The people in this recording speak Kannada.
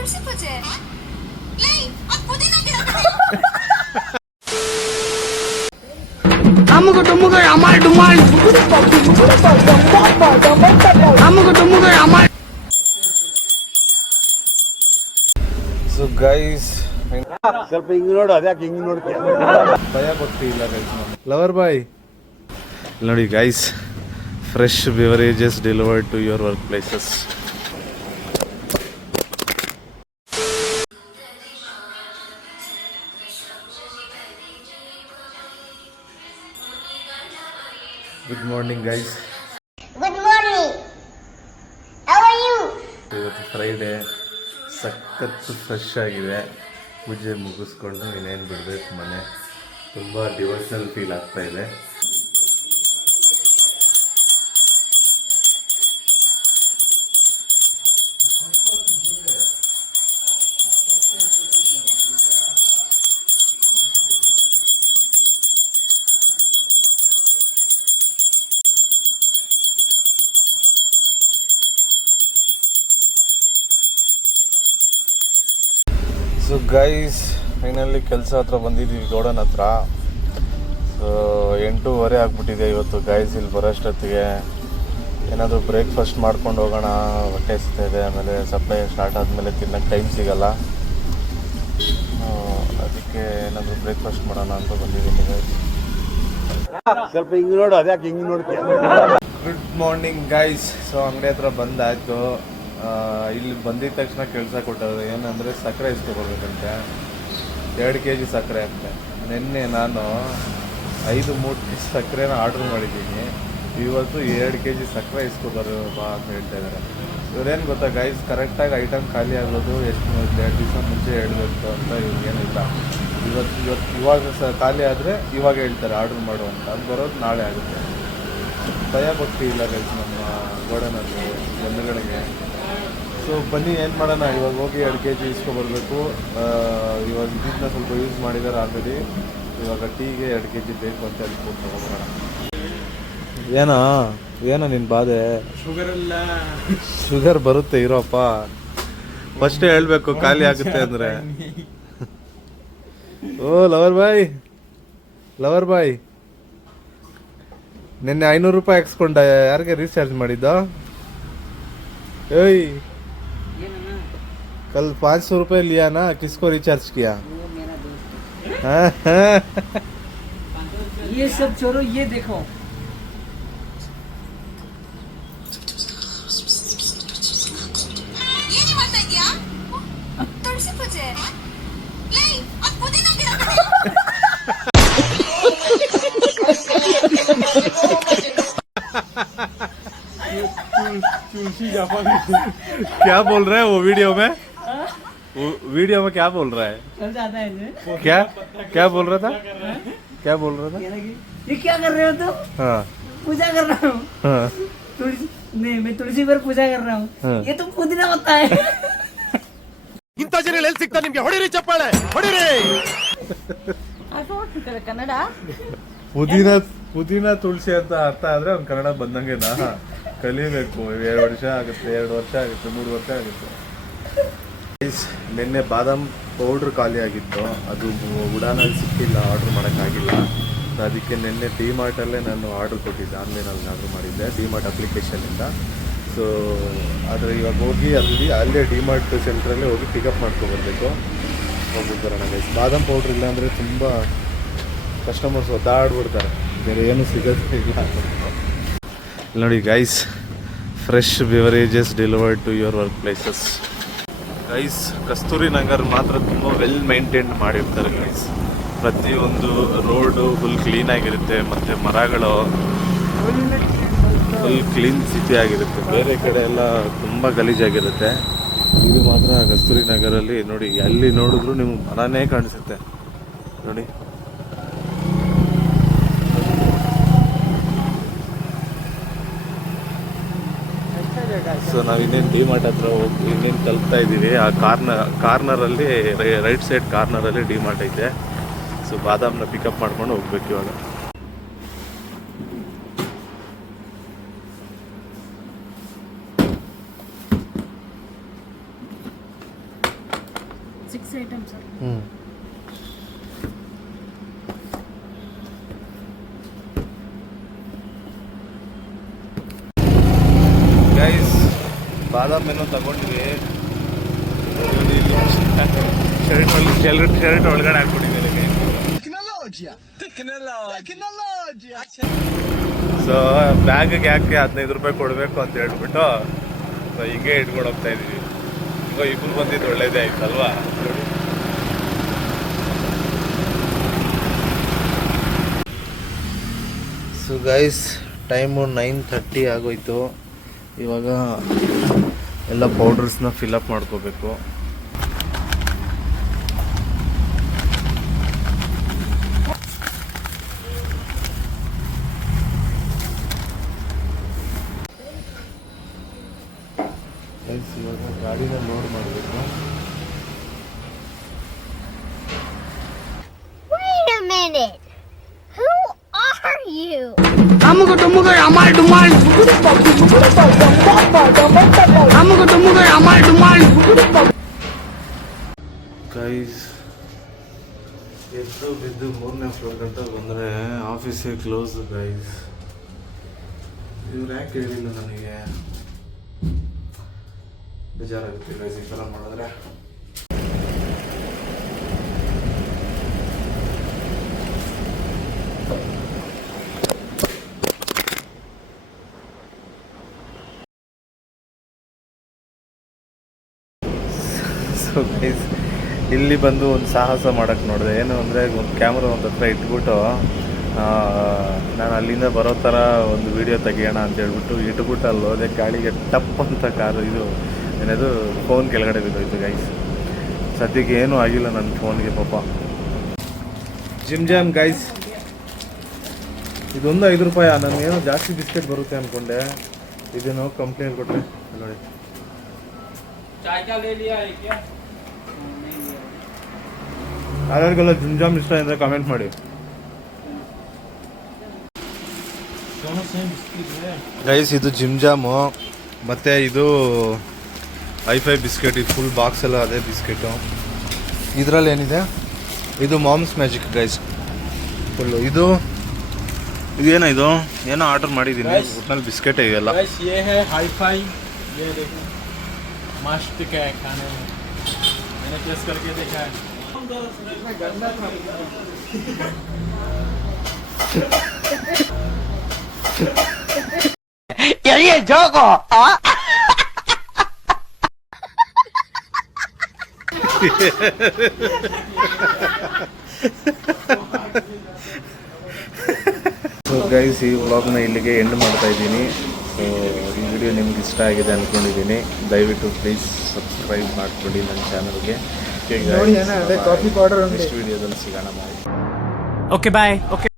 तुळशी पूजे नाही पुदीना गिಡ अमुक टुमुक अमाल डुमाल अमुक टुमुक अमाल. ಸೊ ಗೈಸ್ ಸ್ವಲ್ಪ ಹಿಂಗ್ ನೋಡು, ಅದ್ಯಾಕೆ ಹಿಂಗ್ ನೋಡ್ತೀಯ? ಭಯ ಭಕ್ತಿ ಇಲ್ಲ ಗೈಸ್. ಲವರ್ ಬಾಯ್ ನೋಡಿ guys, fresh beverages delivered to your work places. Good morning guys. Good morning. How are you? ಇವತ್ತು ಫ್ರೈಡೇ, ಸಖತ್ತು ಫ್ರೆಶ್ ಆಗಿದೆ. ಪೂಜೆ ಮುಗಿಸ್ಕೊಂಡು ಇನ್ನೇನು ಬಿಡಬೇಕು ಮನೆ. ತುಂಬ ಡಿವೋಷನಲ್ ಫೀಲ್ ಆಗ್ತಾ ಇದೆ. ಸೊ ಗೈಸ್, ಫೈನಲಿ ಕೆಲಸ ಹತ್ರ ಬಂದಿದ್ದೀವಿ, ಗೋಡನ್ ಹತ್ರ. ಸೊ 8:30 ಆಗ್ಬಿಟ್ಟಿದೆ ಇವತ್ತು ಗೈಸ್. ಇಲ್ಲಿ ಬರೋಷ್ಟೊತ್ತಿಗೆ ಏನಾದರೂ ಬ್ರೇಕ್ಫಾಸ್ಟ್ ಮಾಡ್ಕೊಂಡು ಹೋಗೋಣ, ಹೊಟ್ಟೆ ಹಸಿತಾ ಇದೆ. ಆಮೇಲೆ ಸಪ್ಲೈ ಸ್ಟಾರ್ಟ್ ಆದಮೇಲೆ ತಿನ್ನೋಕ್ಕೆ ಟೈಮ್ ಸಿಗಲ್ಲ. ಅದಕ್ಕೆ ಏನಾದರೂ ಬ್ರೇಕ್ಫಾಸ್ಟ್ ಮಾಡೋಣ ಅಂತ ಬಂದಿದ್ದೀನಿ ಗೈಸ್. ಸ್ವಲ್ಪ ಹಿಂಗ್ ನೋಡು, ಅದ್ಯಾಕೆ ಹಿಂಗ್ ನೋಡ್ತೀಯ? Good morning guys. ಸೊ ಅಂಗಡಿ ಹತ್ರ ಬಂದಾಯಿತು. ಇಲ್ಲಿ ಬಂದಿದ ತಕ್ಷಣ ಕೆಲಸ ಕೊಟ್ಟರು ಏನಂದರೆ ಸಕ್ಕರೆ ಇಸ್ಕೊಬರ್ಬೇಕಂತೆ. 2 kg ಸಕ್ಕರೆ ಅಂತೆ. ನಿನ್ನೆ ನಾನು 5 ಮೂಟೆ ಸಕ್ಕರೆನ ಆರ್ಡ್ರ್ ಮಾಡಿದ್ದೀನಿ. ಇವತ್ತು 2 kg ಸಕ್ಕರೆ ಇಸ್ಕೊಬರು ಬಾ ಅಂತ ಹೇಳ್ತಾ ಇದ್ದಾರೆ. ಇವ್ರೇನು ಗೊತ್ತಾ ಗೈಸ್, ಕರೆಕ್ಟಾಗಿ ಐಟಮ್ ಖಾಲಿ ಆಗೋದು ಎಷ್ಟು 2 ದಿವಸ ಮುಂಚೆ ಹೇಳಬೇಕು ಅಂತ ಇವ್ರಿಗೇನಿಲ್ಲ. ಇವಾಗ ಖಾಲಿ ಆದರೆ ಇವಾಗ ಹೇಳ್ತಾರೆ ಆರ್ಡ್ರ್ ಮಾಡು ಅಂತ. ಅದು ಬರೋದು ನಾಳೆ ಆಗುತ್ತೆ. ಭಯ ಭಕ್ತಿ ಇಲ್ಲ ಗೈಸ್ ನಮ್ಮ ಗೋಡನಲ್ಲಿ ಜನಗಳಿಗೆ. ಸೊ ಬನ್ನಿ ಏನು ಮಾಡೋಣ, ಇವಾಗ ಹೋಗಿ 2 kg ಇಸ್ಕೊಬರ್ಬೇಕು. ಇವಾಗ ಇದನ್ನ ಸ್ವಲ್ಪ ಯೂಸ್ ಮಾಡಿದ್ದಾರೆ ಆಲ್ರೆಡಿ. ಇವಾಗ ಟೀಗೆ 2 kg ಬೇಕು ಅಂತ ಹೇಳಿ ಕೊಟ್ಟು ತಗೊಬರೋಣ. ಏನೋ ನಿನ್ನ ಬಾಧೆ? ಶುಗರ್ ಬರುತ್ತೆ ಇರೋಪ್ಪ, ಫಸ್ಟೇ ಹೇಳಬೇಕು ಖಾಲಿ ಆಗುತ್ತೆ ಅಂದರೆ. ಓ ಲವರ್ ಬಾಯ್ ನಿನ್ನೆ 500 ರೂಪಾಯಿ ಹಾಕ್ಸ್ಕೊಂಡ ಯಾರಿಗೆ ರೀಚಾರ್ಜ್ ಮಾಡಿದ್ದ? ಏಯ್ कल 500 रुपये लिया ना, किसको रिचार्ज किया? ये सब छोड़ो, ये देखो. ये नहीं ಮಾಡ್ತಾ ಇದೀಯಾ? ತುಳಸಿ ಪೂಜೆ ಲೈ ಪುದೀನಾ ಗಿಡ क्या बोल रहा है वो वीडियो में? वो वीडियो में क्या बोल रहा है? चल जाता है इसे. क्या बोल रहा था? क्या बोल रहा था? ये क्या कर रहे हो तुम? हाँ पूजा कर रहा हूँ. हाँ तुलसी नहीं, मैं तुलसी पर पूजा कर रहा हूँ. ये तो पुदीना होता है. ಇಂಥ ಜನ ಎಲ್ಲಿ ಸಿಗ್ತಾ ನಿಮ್ಗೆ? ಹೊಡಿರಿ ಚಪ್ಪಾಳೆ, ಹೊಡಿರಿ. ಕನ್ನಡ ಪುದೀನ ತುಳಸಿ ಅಂತ ಅರ್ಥ ಆದ್ರೆ ಅವ್ನು ಕನ್ನಡ ಬಂದಂಗೆನಾ? ಕಲಿಬೇಕು. 2 ವರ್ಷ ಆಗುತ್ತೆ, 2 ವರ್ಷ ಆಗುತ್ತೆ, 3 ವರ್ಷ ಆಗುತ್ತೆ. ನಿನ್ನೆ ಬಾದಾಮ್ ಪೌಡ್ರ್ ಖಾಲಿ ಆಗಿತ್ತು, ಅದು ಉಡಾನಲ್ಲಿ ಸಿಕ್ಕಿಲ್ಲ, ಆರ್ಡ್ರ್ ಮಾಡೋಕ್ಕಾಗಿಲ್ಲ. ಅದಕ್ಕೆ ನಿನ್ನೆ ಡಿಮಾರ್ಟಲ್ಲೇ ನಾನು ಆರ್ಡ್ರ್ ಕೊಟ್ಟಿದ್ದೆ, ಆನ್ಲೈನಲ್ಲಿ ಆರ್ಡ್ರ್ ಮಾಡಿದ್ದೆ ಡಿಮಾರ್ಟ್ ಅಪ್ಲಿಕೇಶನಿಂದ. ಸೊ ಆದರೆ ಇವಾಗ ಹೋಗಿ ಅಲ್ಲೇ ಡಿಮಾರ್ಟ್ ಸೆಂಟ್ರಲ್ಲೇ ಹೋಗಿ ಪಿಕಪ್ ಮಾಡ್ಕೊಬರ್ಬೇಕು. ಹೋಗ್ಬಿಟ್ಟು ಬರೋಣ ಗೈಸ್. ಬಾದಾಮ್ ಪೌಡ್ರ್ ಇಲ್ಲ ಅಂದರೆ ತುಂಬ ಕಸ್ಟಮರ್ಸ್ ಒದ್ದಾಡ್ಬಿಡ್ತಾರೆ, ಬೇರೆ ಏನು ಸಿಗೋದೇ ಇಲ್ಲ. ನೋಡಿ guys, fresh beverages delivered to your work places. Guys, Kasturi Nagar ಮಾತ್ರ ತುಂಬ ವೆಲ್ ಮೇಂಟೈನ್ ಮಾಡಿರ್ತಾರೆ ಗೈಸ್. ಪ್ರತಿಯೊಂದು ರೋಡು ಫುಲ್ ಕ್ಲೀನಾಗಿರುತ್ತೆ, ಮತ್ತು ಮರಗಳು ಫುಲ್ ಕ್ಲೀನ್ ಸಿಟಿ ಆಗಿರುತ್ತೆ. ಬೇರೆ ಕಡೆ ಎಲ್ಲ ತುಂಬ ಗಲೀಜಾಗಿರುತ್ತೆ. ಇದು ಮಾತ್ರ ಕಸ್ತೂರಿ ನಗರಲ್ಲಿ ನೋಡಿ, ಎಲ್ಲಿ ನೋಡಿದ್ರು ನಿಮ್ಗೆ ಮರನೇ ಕಾಣಿಸುತ್ತೆ ನೋಡಿ. ಸೊ ನಾವು ಇನ್ನೇನು ಡಿಮಾರ್ಟ್ ಹತ್ರ ಹೋಗಿ ಇನ್ನೇನು ತಲುಪ್ತಾ ಇದ್ದೀವಿ. ಆ ಕಾರ್ನರಲ್ಲಿ ರೈಟ್ ಸೈಡ್ ಕಾರ್ನರಲ್ಲಿ ಡಿಮಾರ್ಟ್ ಐತೆ. ಸೊ ಬಾದಾಮ್ನ ಪಿಕಪ್ ಮಾಡ್ಕೊಂಡು ಹೋಗ್ಬೇಕು ಇವಾಗ. 6 ಐಟಮ್ ಸರ್. ಗೈಸ್ ಬಾದಾಮಿಯನ್ನು ತಗೊಂಡ್ವಿ. ಶರ್ಟ್ ಒಳಗಡೆ ಹಾಕ್ಬಿಟ್ಟಿದ್ದೀನಿ. ಸೊ ಬ್ಯಾಗಿಗೆ ಯಾಕೆ 15 ರೂಪಾಯಿ ಕೊಡಬೇಕು ಅಂತ ಹೇಳ್ಬಿಟ್ಟು ಸೊ ಹಿಂಗೆ ಇಟ್ಕೊಂಡು ಹೋಗ್ತಾ ಇದೀವಿ. ಈಗ ಇಬ್ರು ಬಂದಿದ್ದು ಒಳ್ಳೇದೇ ಆಯ್ತಲ್ವಾ. ಸೊ ಗೈಸ್ ಟೈಮು 9:30 ಆಗೋಯ್ತು. ಇವಾಗ ಎಲ್ಲ ಪೌಡರ್ಸ್ನ ಫಿಲಪ್ ಮಾಡ್ಕೋಬೇಕು. ಇವಾಗ ಗಾಡಿನ ಲೋಡ್ ಮಾಡಬೇಕು. Wait a minute. Who are you? ಅಮ್ಮಗ ಟೊಮ್ಮಗ ಅಮಾಲ್ ಡುಮಾಲ್ ಅಮ್ಮಗ ಟೊಮ್ಮಗ ಅಮಾಲ್ ಡುಮಾಲ್. ಗೈಸ್ ಎದ್ದು ಬಿದ್ದು 3ನೇ ಫ್ಲೋರ್ ಗಂಟೆ ಬಂದರೆ ಆಫೀಸೇ ಕ್ಲೋಸ್ ಗೈಸ್. ಇವ್ರು ಯಾಕೆ ಹೇಳಿಲ್ಲ ನನಗೆ, ಬೇಜಾರಾಗುತ್ತೆ ಗೈಸ್ ಈ ಥರ ಮಾಡಿದ್ರೆ. ಸೊ ಗೈಸ್ ಇಲ್ಲಿ ಬಂದು ಒಂದು ಸಾಹಸ ಮಾಡೋಕ್ಕೆ ನೋಡಿದೆ. ಏನು ಅಂದರೆ ಒಂದು ಕ್ಯಾಮ್ರಾ ಒಂದು ಹತ್ರ ಇಟ್ಬಿಟ್ಟು ನಾನು ಅಲ್ಲಿಂದ ಬರೋ ಥರ ಒಂದು ವಿಡಿಯೋ ತೆಗಿಯೋಣ ಅಂತ ಹೇಳ್ಬಿಟ್ಟು ಇಟ್ಬಿಟ್ಟು ಅಲ್ಲಿ ಹೋದೆ. ಗಾಳಿಗೆ ಟಪ್ ಅಂತ ಕಾರು ಇದು ಏನದು ಫೋನ್ ಕೆಳಗಡೆ ಬಿದ್ದೋಯ್ತು ಗೈಸ್. ಸದ್ಯಕ್ಕೆ ಏನೂ ಆಗಿಲ್ಲ ನನ್ನ ಫೋನ್ಗೆ ಪಾಪ. ಜಿಮ್ ಜಾಮ್ ಗೈಸ್ ಇದೊಂದು 5 ರೂಪಾಯಿ. ನಾನು ಏನೋ ಜಾಸ್ತಿ ಬಿಸ್ಕೆಟ್ ಬರುತ್ತೆ ಅಂದ್ಕೊಂಡೆ. ಇದೇನೋ ಕಂಪ್ಲೇಂಟ್ ಕೊಟ್ಟರೆ ನೋಡಿ. ಯಾರಿಗೆಲ್ಲ ಜಿಮ್ ಜಾಮ್ ಇಷ್ಟ ಅಂದರೆ ಕಮೆಂಟ್ ಮಾಡಿ ಗೈಸ್. ಇದು ಜಿಮ್ ಜಾಮು ಮತ್ತು ಇದು ಐಫೈ ಬಿಸ್ಕೆಟ್. ಇದು ಫುಲ್ ಬಾಕ್ಸ್ ಎಲ್ಲ ಅದೇ ಬಿಸ್ಕೆಟು. ಇದರಲ್ಲಿ ಏನಿದೆ, ಇದು ಮಾಮ್ಸ್ ಮ್ಯಾಜಿಕ್ ಗೈಸ್ ಫುಲ್ಲು. ಇದು ಇದೇನೋ ಇದು ಏನೋ ಆರ್ಡರ್ ಮಾಡಿದ್ದೀನಿ. ಒಟ್ನಲ್ಲಿ ಬಿಸ್ಕೆಟೇ ಇವೆಲ್ಲ. मस्त क्या है खाने में, मैंने टेस्ट करके देखा है. ये जोको ಸೊ ಗೈಸ್ ಈ ವ್ಲಾಗ್ನ ಇಲ್ಲಿಗೆ ಎಂಡ್ ಮಾಡ್ತಾ ಇದ್ದೀನಿ. ಸೊ ಈ ವಿಡಿಯೋ ನಿಮ್ಗೆ ಇಷ್ಟ ಆಗಿದೆ ಅಂದ್ಕೊಂಡಿದ್ದೀನಿ. ದಯವಿಟ್ಟು ಪ್ಲೀಸ್ ಸಬ್ಸ್ಕ್ರೈಬ್ ಮಾಡ್ಕೊಳ್ಳಿ ನನ್ನ ಚಾನಲ್ಗೆ. ನೆಕ್ಸ್ಟ್ ವಿಡಿಯೋದಲ್ಲಿ ಸಿಗೋಣ. Okay bye. ओके.